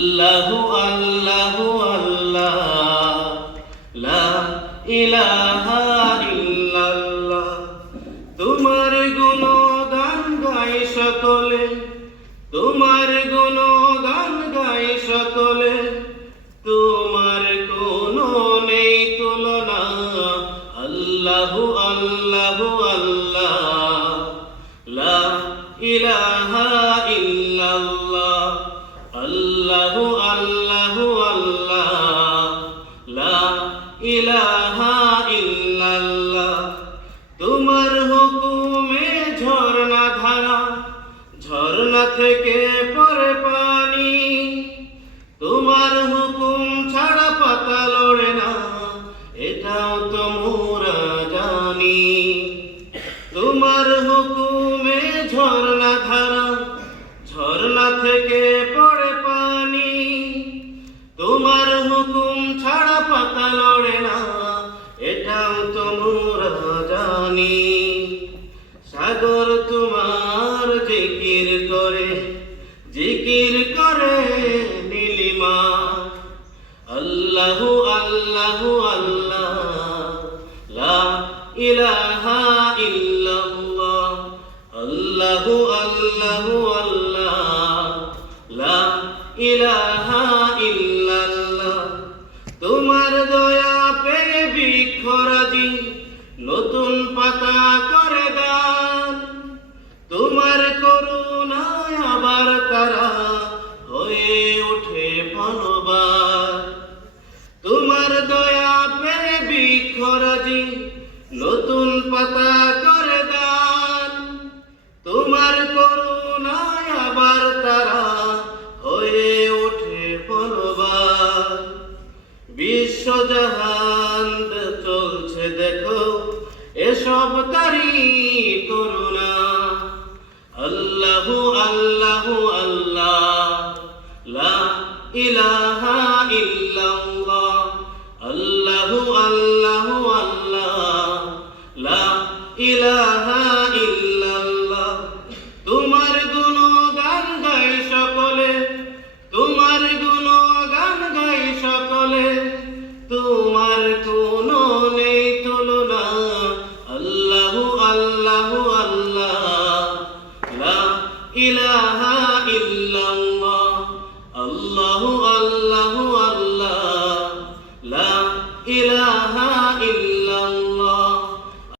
আল্লাহু আল্লাহু আল্লাহ, লা ইলাহা ইল্লাল্লাহ। তোমার গুণগান গাই সকলে, তোমার গুণগান গাই সকলে, তোমার কোনো নেই তুলনা। আল্লাহু আল্লাহু আল্লাহ, লা ইলাহা ইল্লাল্লাহ। আল্লাহু আল্লাহু আল্লাহ, লা ইলাহা ইল্লাল্লাহ। তোমার হুকুমে ঝর্ণা ধারা, ঝর্ণা থেকে পড়ে পানি। তোমার হুকুম ছাড়া পাতা লড়ে না, এটাও তো মোরা জানি। তোমার হুকুমে ঝর্ণা ধারা, ঝর্ণা থেকে পড়ে পানি। তোমার হুকুম ছাড়া পাতা লড়ে না, এটাও তো মোরা জানি। সাগর তোমার জিকির করে, জিকির করে নীলিমা। আল্লাহু আল্লাহু আল্লাহ, লা ইলাহা ইল্লাল্লাহ। আল্লাহু আল্লাহু আল্লাহ, লা ইলাহা ইল্লাল্লাহ। তোমার দয়া পেয়ে বৃক্ষরাজি নতুন পাতা করে দান। তোমার করুণায় আবার তারা হয়ে ওঠে ফলবান।